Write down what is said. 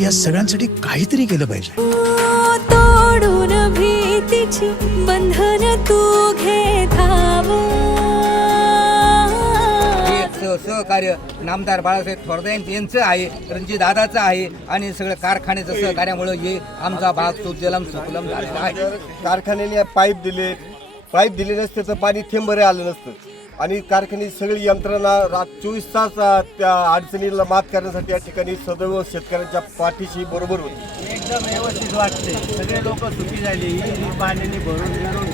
या सगळ्यांसाठी काहीतरी केलं पाहिजे. तोडून भीतीची बंधन तू घे. सहकार्य नामदार बाळासाहेब थोरदे यांचं आहे रणजित दादाचं आहे आणि सगळं कारखान्याचं सहकार्यामुळं हे आमचा भाग सुजलम सुफलम झालेला आहे. कारखान्याने पाईप दिले. पाईप दिले नसते तर पाणी थेंबरे आलं नसतं. आणि कारखान्याची सगळी यंत्रणा रात चोवीस तास त्या अडचणीला मात करण्यासाठी या ठिकाणी सदैव शेतकऱ्यांच्या पाठीशी बरोबर होती. एकदम व्यवस्थित वाटते. सगळे लोक सुखी झाली. ही पाण्याने भरून बिरून